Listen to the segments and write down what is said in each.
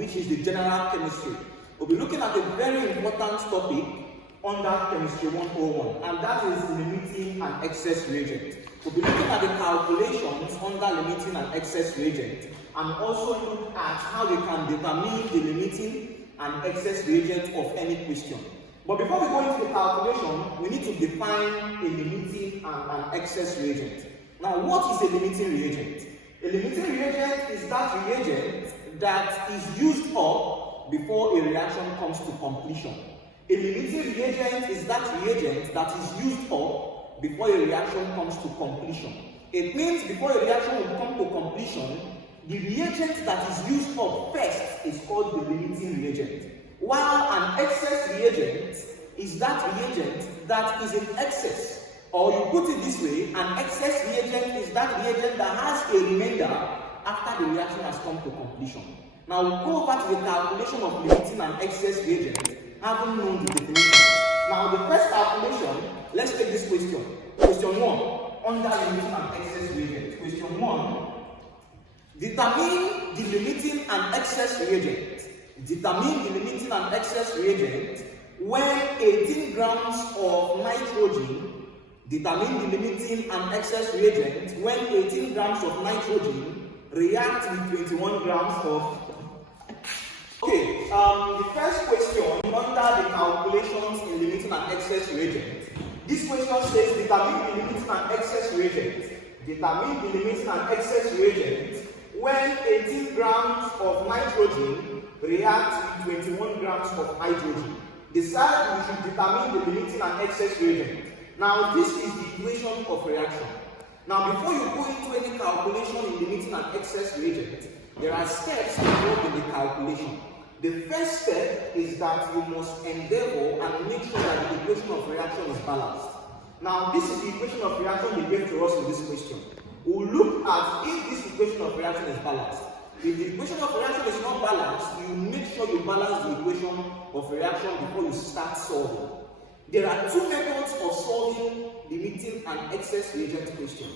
which is the general chemistry. We'll be looking at a very important topic under Chemistry 101, and that is limiting and excess reagent. We'll be looking at the calculations under limiting and excess reagent, and also look at how we can determine the limiting and excess reagent of any question. But before we go into the calculation, we need to define a limiting and an excess reagent. Now, what is a limiting reagent? A limiting reagent is that reagent that is used up before a reaction comes to completion. A limiting reagent is that reagent that is used up before a reaction comes to completion. It means before a reaction will come to completion, the reagent that is used up first is called the limiting reagent. While an excess reagent is that reagent that is in excess. Or you put it this way, an excess reagent is that reagent that has a remainder after the reaction has come to completion. Now we'll go over to the calculation of limiting and excess reagent, having known the definition. Now the first calculation, let's take this question. Question 1, under limiting and excess reagent. Question 1, determine the limiting and excess reagent. Determine the limiting and excess reagent when 18 grams of nitrogen. Determine the limiting and excess reagent when 18 grams of nitrogen react with 21 grams of... Okay, the first question under the calculations in limiting and excess reagent. This question says determine the limiting and excess reagent. Determine the limiting and excess reagent when 18 grams of nitrogen react with 21 grams of hydrogen. Decide we should determine the limiting and excess reagent. Now, this is the equation of reaction. Now, before you go into any calculation in limiting and excess reagent, there are steps involved in the calculation. The first step is that you must endeavor and make sure that the equation of reaction is balanced. Now, this is the equation of reaction they gave to us in this question. We'll look at if this equation of reaction is balanced. If the equation of reaction is not balanced, you make sure you balance the equation of reaction before you start solving. There are two methods of solving limiting and excess reagent question.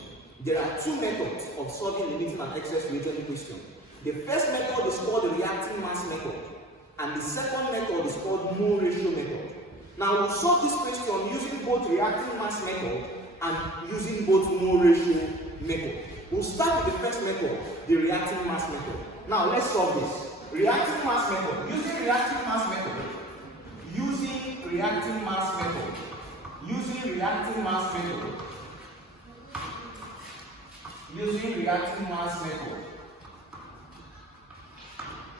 There are two methods of solving limiting and excess reagent question. The first method is called the reacting mass method, and the second method is called mole ratio method. Now we'll solve this question using both reacting mass method and using both mole ratio method. We'll start with the first method, the reacting mass method. Now let's solve this. Reacting mass method. Using reacting mass method. Using reacting mass method. Using reacting mass method. Using reacting mass method.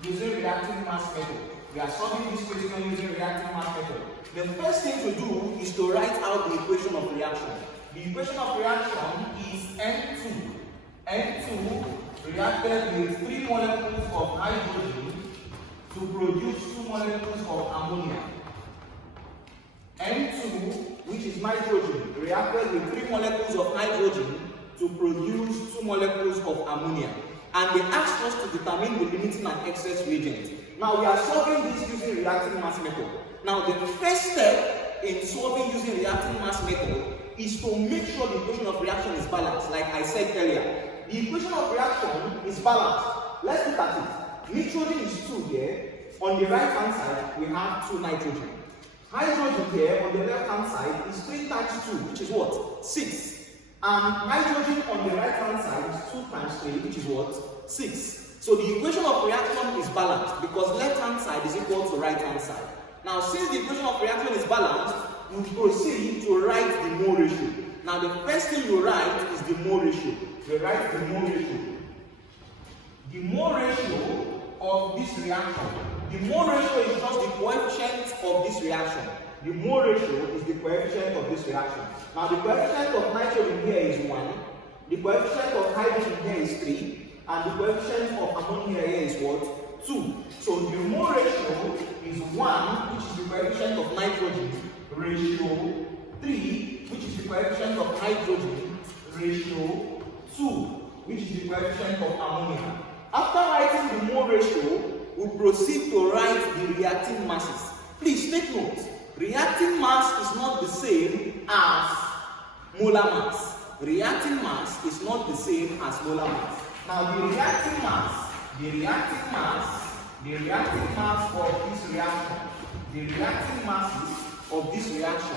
Using reacting mass method. We are solving this question using reacting mass method. The first thing to do is to write out the equation of reaction. The equation of reaction is N2. N2 reacted with 3 molecules of hydrogen to produce 2 molecules of ammonia. N2, which is nitrogen, reacted with 3 molecules of hydrogen to produce 2 molecules of ammonia. And they asked us to determine the limiting and excess reagent. Now we are solving this using reacting mass method. Now the first step in solving using reacting mass method is to make sure the equation of reaction is balanced, like I said earlier. The equation of reaction is balanced. Let's look at it. Nitrogen is 2 here. On the right hand side, we have 2 nitrogen. Hydrogen here on the left hand side is 3 times 2, which is what? 6. And hydrogen on the right hand side is 2 times 3, which is what? 6. So the equation of reaction is balanced because left hand side is equal to right hand side. Now, since the equation of reaction is balanced, we proceed to write the mole ratio. Now, the first thing you write is the mole ratio. You write the mole ratio. The mole ratio of this reaction. The mole ratio is just the coefficient of this reaction. The mole ratio is the coefficient of this reaction. Now, the coefficient of nitrogen here is 1. The coefficient of hydrogen here is 3. And the coefficient of ammonia here is what? 2. So the mole ratio is 1, which is the coefficient of nitrogen, ratio 3, which is the coefficient of hydrogen, ratio 2, which is the coefficient of ammonia. After writing the mole ratio, we proceed to write the reacting masses. Please take note, reacting mass is not the same as molar mass. Reacting mass is not the same as molar mass. Now the reacting mass the reacting mass of this reaction, the reacting masses of this reaction.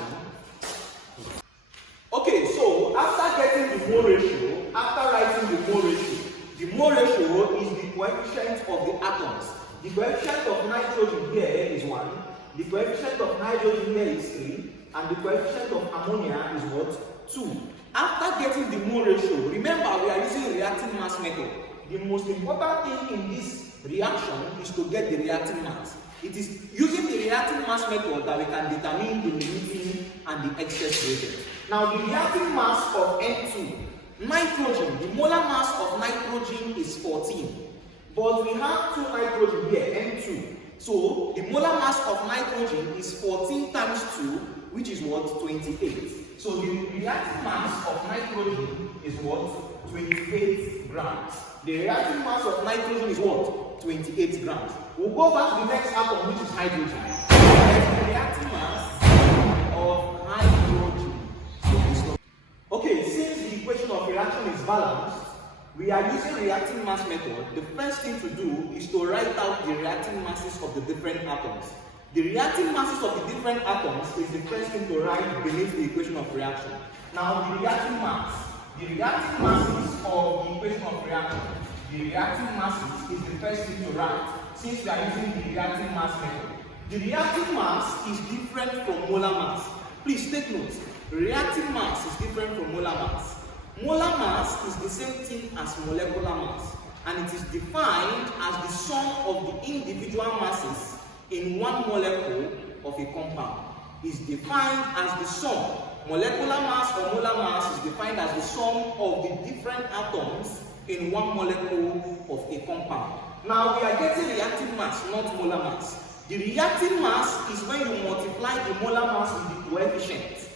Okay, so after getting the mole ratio, after writing the mole ratio is the coefficient of the atoms. The coefficient of nitrogen here is 1, the coefficient of hydrogen here is 3, and the coefficient of ammonia is what? 2. After getting the mole ratio, remember we are using reacting mass method. The most important thing in this reaction is to get the reacting mass. It is using the reacting mass method that we can determine the limiting and the excess reagent. Now the reacting mass of N2, nitrogen, the molar mass of nitrogen is 14. But we have 2 nitrogen here, N2. So the molar mass of nitrogen is 14 times 2, which is what? 28. So the reacting mass of nitrogen is what? 28 grams. The reacting mass of nitrogen is what? 28 grams. We'll go back to the next atom, which is hydrogen. The reacting mass of hydrogen. Okay, since the equation of reaction is balanced, we are using reacting mass method. The first thing to do is to write out the reacting masses of the different atoms. The reacting masses of the different atoms is the first thing to write beneath the equation of reaction. Now the reacting masses of the equation of reaction, the reacting masses is the first thing to write since we are using the reacting mass method. The reacting mass is different from molar mass. Please take note. Reacting mass is different from molar mass. Molar mass is the same thing as molecular mass, and it is defined as the sum of the individual masses in one molecule of a compound. Is defined as the sum. Molecular mass or molar mass is defined as the sum of the different atoms in one molecule of a compound. Now we are getting reacting mass, not molar mass. The reacting mass is when you multiply the molar mass with the coefficient.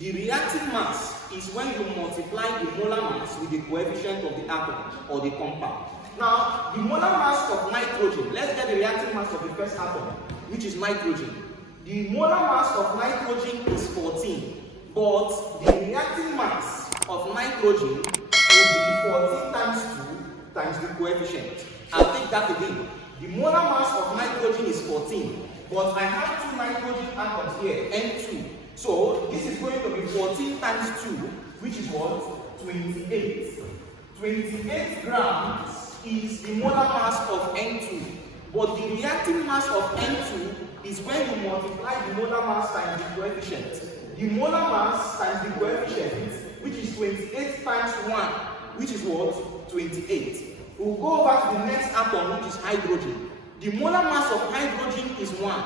The reacting mass is when you multiply the molar mass with the coefficient of the atom or the compound. Now, the molar mass of nitrogen, let's get the reacting mass of the first atom, which is nitrogen. The molar mass of nitrogen is 14, but the reacting mass of nitrogen will be 14 times 2 times the coefficient. I'll take that again. The molar mass of nitrogen is 14, but I have 2 nitrogen atoms here, N2. So this is going to be 14 times 2, which is what? 28. 28 grams is the molar mass of N2. But the reacting mass of N2 is when you multiply the molar mass times the coefficient. The molar mass times the coefficient, which is 28 times 1, which is what? 28. We'll go back to the next atom, which is hydrogen. The molar mass of hydrogen is 1.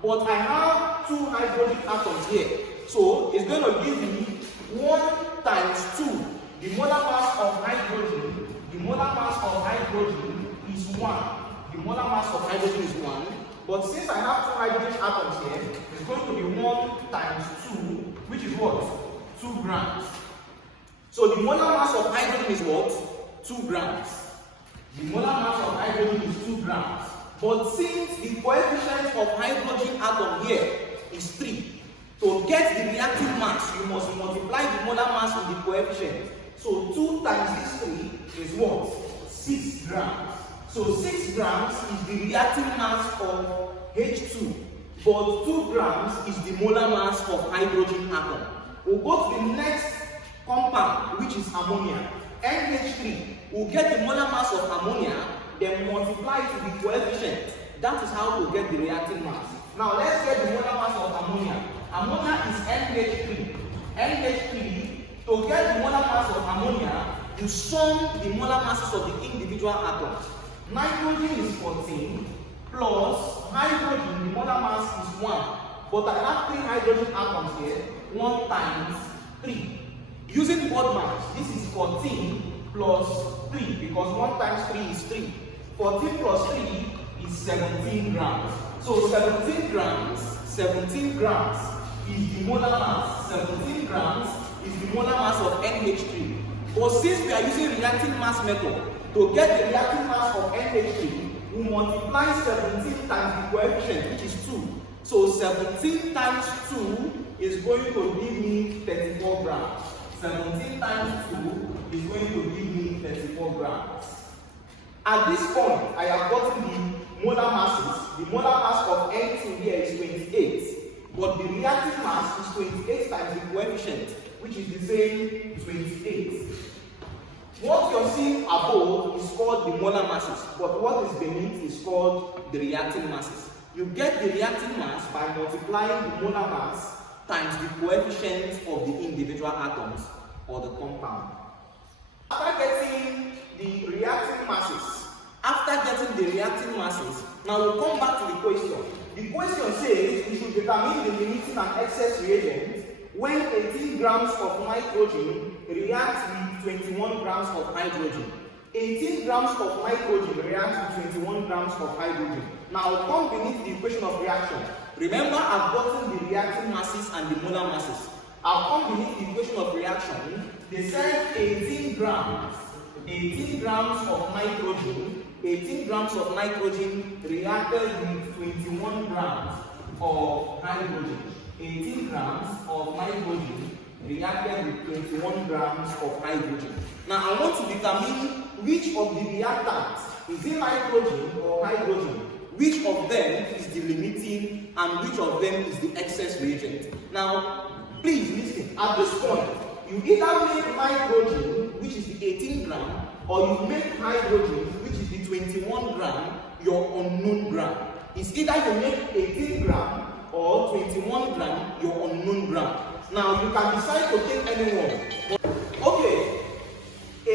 But I have 2 hydrogen atoms here. So it's going to give me 1 times 2. The molar mass of hydrogen, is 1. The molar mass of hydrogen is 1. But since I have 2 hydrogen atoms here, it's going to be 1 times 2, which is what? 2 grams. So the molar mass of hydrogen is what? 2 grams. The molar mass of hydrogen is 2 grams. But since the coefficient of hydrogen atom here is 3, to get the reactive mass, you must multiply the molar mass with the coefficient. So 2 times this 3 is what? 6 grams. So 6 grams is the reactive mass of H2, but 2 grams is the molar mass of hydrogen atom. We'll go to the next compound, which is ammonia. NH3. We'll get the molar mass of ammonia, then multiply it with the coefficient. That is how we get the reacting mass. Now let's get the molar mass of ammonia. Ammonia is NH3. NH3, to get the molar mass of ammonia, you sum the molar masses of the individual atoms. Nitrogen is 14 plus hydrogen, the molar mass is 1. But I have 3 hydrogen atoms here, 1 times 3. Using word mass, this is 14 plus 3 because 1 times 3 is 3. 14 plus 3 is 17 grams. So 17 grams is the molar mass. 17 grams is the molar mass of NH3. But since we are using reacting mass method, to get the reacting mass of NH3, we multiply 17 times the coefficient, which is 2. So 17 times 2 is going to give me 34 grams. 17 times 2 is going to give me 34 grams. At this point, I have gotten molar masses. The molar mass of N2 here is 28, but the reactive mass is 28 times the coefficient, which is the same 28. What you're seeing above is called the molar masses, but what is beneath is called the reactive masses. You get the reactive mass by multiplying the molar mass times the coefficient of the individual atoms or the compound. After getting the reactive masses, now we'll come back to the question. The question says we should determine the limiting and excess reagent when 18 grams of nitrogen reacts with 21 grams of hydrogen. 18 grams of nitrogen reacts with 21 grams of hydrogen. Now I'll come beneath the equation of reaction. Remember, I've gotten the reactive masses and the molar masses. I'll come beneath the equation of reaction. They said 18 grams of nitrogen, 18 grams of nitrogen reacted with 21 grams of hydrogen. 18 grams of nitrogen reacted with 21 grams of hydrogen. Now I want to determine which of the reactants is it nitrogen or hydrogen. Which of them is the limiting and which of them is the excess reagent. Now, please listen. At this point, you either make nitrogen, which is the 18 gram, or you make hydrogen, which is the 21 gram, your unknown gram. It's either you make 18 gram or 21 gram, your unknown gram. Now, you can decide to take any one. Okay,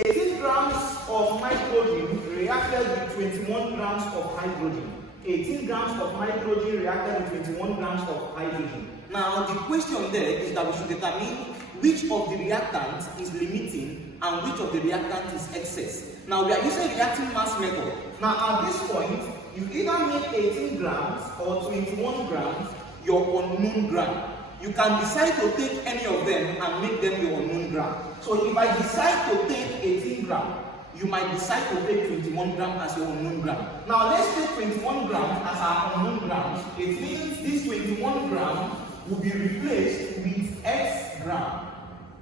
18 grams of nitrogen reacted with 21 grams of hydrogen. 18 grams of nitrogen reacted with 21 grams of hydrogen. Now, the question there is that we should determine which of the reactants is limiting and which of the reactant is excess. Now, we are using reactive mass method. Now, at this point, you either make 18 grams or 21 grams your unknown gram. You can decide to take any of them and make them your unknown gram. So, if I decide to take 18 grams, you might decide to take 21 grams as your unknown gram. Now let's take 21 grams as our unknown gram. It means this 21 gram will be replaced with X gram.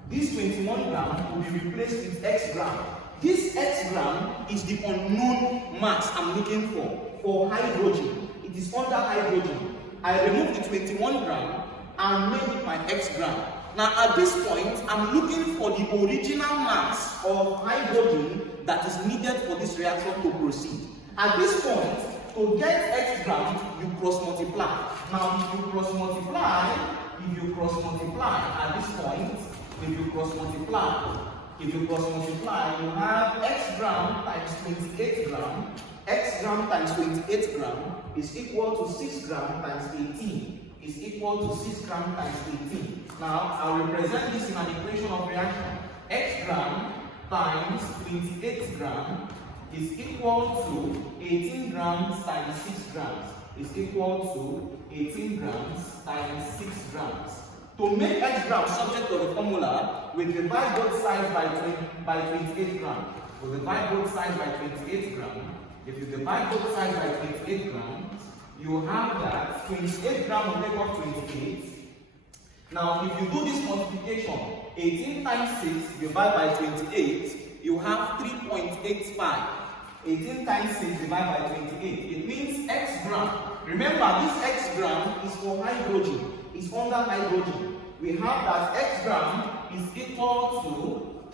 This 21 gram will be replaced with X gram. This X gram is the unknown mass I'm looking for hydrogen. It is under hydrogen. I remove the 21 gram and make it my X gram. Now at this point, I'm looking for the original mass of hydrogen that is needed for this reaction to proceed. At this point, to get X gram, you cross multiply. Now if you cross multiply at this point, if you cross multiply, you have X gram times 28 gram. X gram times 28 gram is equal to 6 gram times 18. Is equal to 6 gram times 18. Now, I'll represent this in an equation of reaction. X gram times 28 gram is equal to 18 grams times 6 grams. Is equal to 18 grams times 6 grams. To make X gram subject to the formula, we divide both sides by 28 gram. We divide both sides by 28 gram. If you divide both sides by 28 grams, you have that 28 grams will make up 28. Now, if you do this multiplication, 18 times 6 divided by 28, you have 3.85. 18 times 6 divided by 28. It means X gram. Remember, this X gram is for hydrogen. It's under hydrogen. We have that X gram is equal to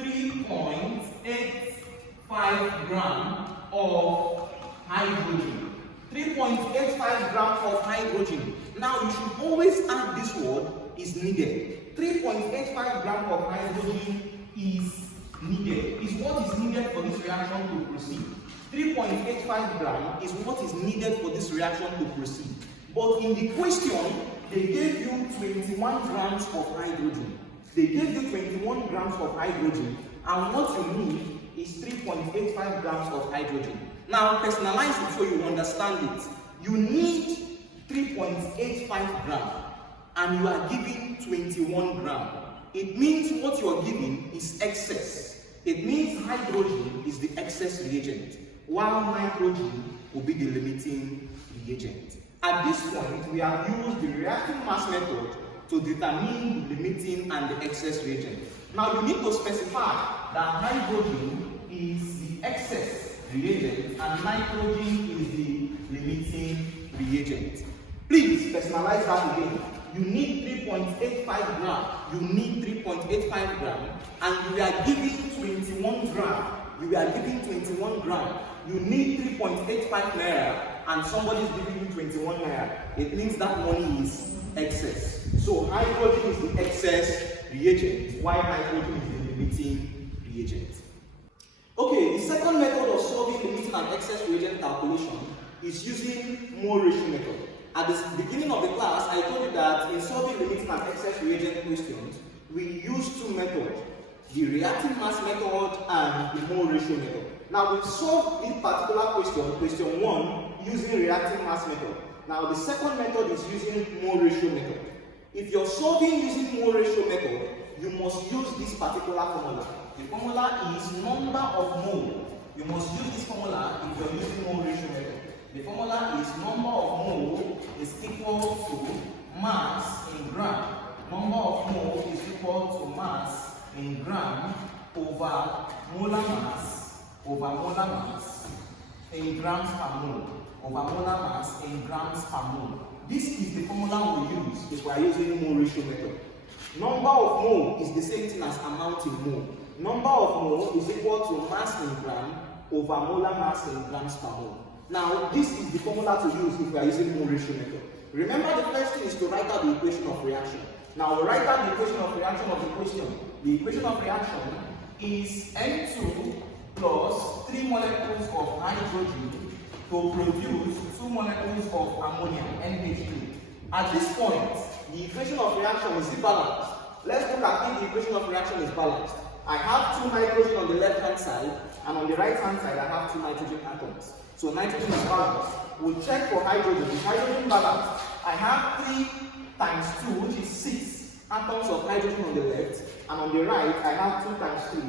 3.85 gram of hydrogen. 3.85 grams of hydrogen. Now you should always add this word is needed. 3.85 grams of hydrogen is needed. Is what is needed for this reaction to proceed. 3.85 grams is what is needed for this reaction to proceed. But in the question, they gave you 21 grams of hydrogen. They gave you 21 grams of hydrogen, and what you need is 3.85 grams of hydrogen. Now, personalize it so you understand it. You need 3.85 grams, and you are giving 21 grams. It means what you are giving is excess. It means hydrogen is the excess reagent, while nitrogen will be the limiting reagent. At this point, we have used the reactive mass method to determine the limiting and the excess reagent. Now, you need to specify that hydrogen is the excess reagent and nitrogen is the limiting reagent. Please personalize that again. You need 3.85 gram. You need 3.85 gram, and you are giving 21 gram. You are giving 21 gram. You need 3.85 naira, and somebody is giving you 21 naira. It means that money is excess. So hydrogen is the excess reagent, while nitrogen is the limiting reagent. Okay, the second method of solving limiting and excess reagent calculation is using mole ratio method. At the beginning of the class, I told you that in solving limiting and excess reagent questions, we use two methods, the reactive mass method and the mole ratio method. Now we've solved this particular question, question 1, using reactive mass method. Now the second method is using mole ratio method. If you're solving using mole ratio method, you must use this particular formula. The formula is number of mole. You must use this formula if you're using mole ratio method. The formula is number of mole is equal to mass in gram. Number of mole is equal to mass in gram over molar mass in grams per mole over molar mass in grams per mole. This is the formula we use if we are using mole ratio method. Number of mole is the same thing as amount in mole. Number of mole is equal to mass in gram over molar mass in grams per mole. Now, this is the formula to use if we are using mole ratio method. Remember, the first thing is to write out the equation of reaction. Now, we write out the equation of reaction of the question. The equation of reaction is N2 plus 3 molecules of hydrogen to produce 2 molecules of ammonia, NH2. At this point, the equation of reaction is balanced. Let's look at if the equation of reaction is balanced. I have 2 nitrogen on the left hand side, and on the right hand side, I have 2 nitrogen atoms. So nitrogen is balanced. We'll check for hydrogen. Is hydrogen balanced? I have 3 times 2, which is 6 atoms of hydrogen on the left, and on the right, I have 2 times 3,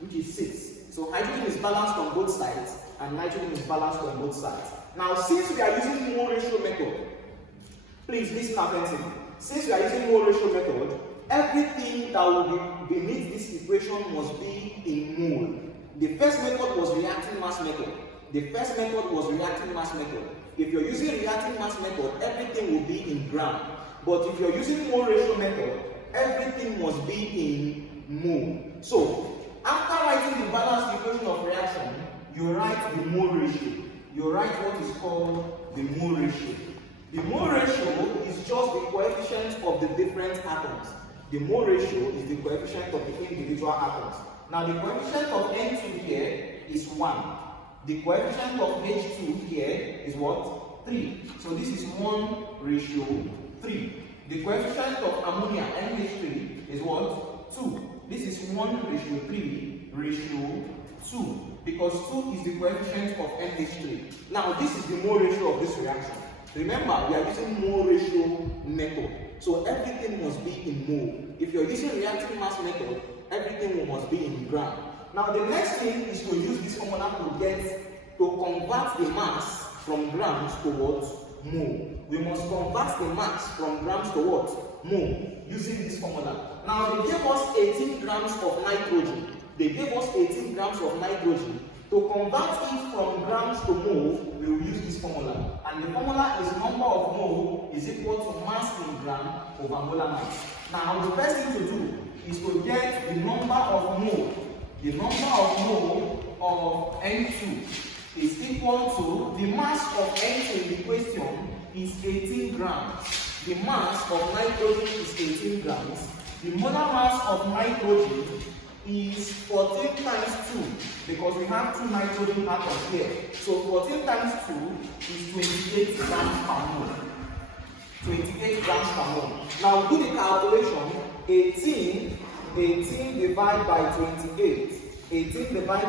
which is 6. So hydrogen is balanced on both sides, and nitrogen is balanced on both sides. Now, since we are using mole ratio method, please listen attentively. Since we are using mole ratio method, everything that will be beneath this equation must be in mole. The first method was reactive mass method. If you're using reactive mass method, everything will be in gram. But if you're using mole ratio method, everything must be in mole. So, after writing the balanced equation of reaction, you write the mole ratio. You write what is called the mole ratio. The mole ratio is just the coefficient of the different atoms. The mole ratio is the coefficient of the individual atoms. Now, the coefficient of N2 here is 1. The coefficient of H2 here is what? 3. So this is 1:3. The coefficient of ammonia, NH3, is what? 2. This is 1:3:2. Because 2 is the coefficient of NH3. Now, this is the mole ratio of this reaction. Remember, we are using mole ratio method. So everything must be in mole. If you're using reactive mass method, everything must be in gram. Now, the next thing is to use this formula to convert the mass from grams to what? Mole. We must convert the mass from grams to what? Mole, using this formula. Now, they gave us 18 grams of nitrogen. To convert it from grams to mole, we will use this formula. And the formula is number of mole is equal to mass in gram over molar mass. Now, the first thing to do is to get the number of mole. The number of mole of N2 is equal to the mass of N2 in the question is 18 grams. The mass of nitrogen is 18 grams. The molar mass of nitrogen is 14 times 2 because we have 2 nitrogen atoms here. So 14 times 2 is 28 grams per mole. 28 grams per mole. Now do the calculation. 18 divided by 28. 18 divided by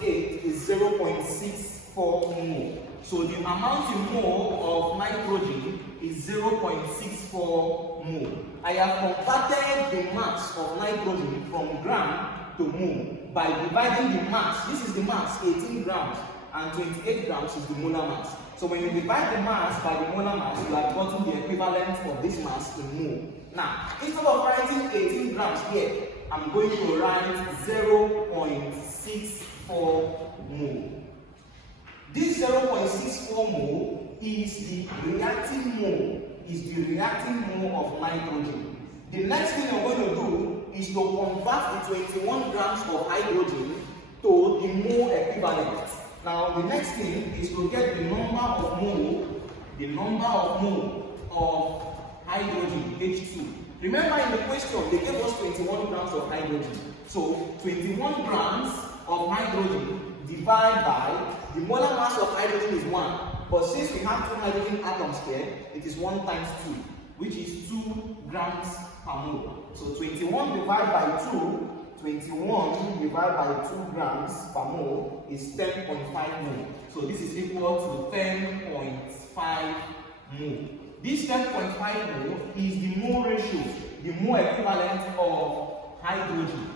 28 is 0.64 mole. So the amount in mole of nitrogen is 0.64 mole. I have converted the mass of nitrogen from gram to mole by dividing the mass. This is the mass, 18 grams, and 28 grams is the molar mass. So when you divide the mass by the molar mass, you have gotten the equivalent of this mass in mole. Now, instead of writing 18 grams here, I'm going to write 0.64 mole. This 0.64 mole is the reactive mole, of nitrogen. The next thing you're going to do is to convert the 21 grams of hydrogen to the mole equivalent. Now the next thing is to get the number of mole of hydrogen, H2. Remember in the question, they gave us 21 grams of hydrogen. So 21 grams of hydrogen divided by the molar mass of hydrogen is 1. But since we have 2 hydrogen atoms here, it is 1 times 2, which is 2 grams per mole. So 21 divided by 2, 21 divided by 2 grams per mole is 10.5 mole. So this is equal to 10.5 mole. This 10.5 mole is the mole ratio, the mole equivalent of hydrogen.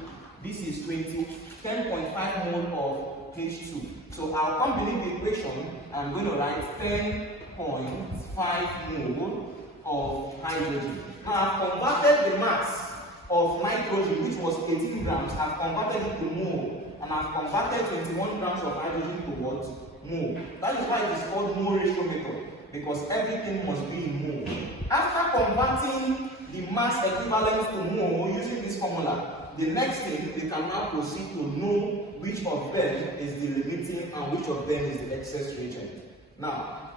This is 10.5 mole of H2. So I'll come beneath the equation. I'm going to write 10.5 mole of hydrogen. Now I've converted the mass of nitrogen, which was 18 grams. I've converted it to mole, and I've converted 21 grams of hydrogen to what? Mole. That is why it is called mole ratio method, because everything must be in mole. After converting the mass equivalent to mole using this formula, the next thing we can now proceed to know which of them is the limiting and which of them is the excess reagent. Now,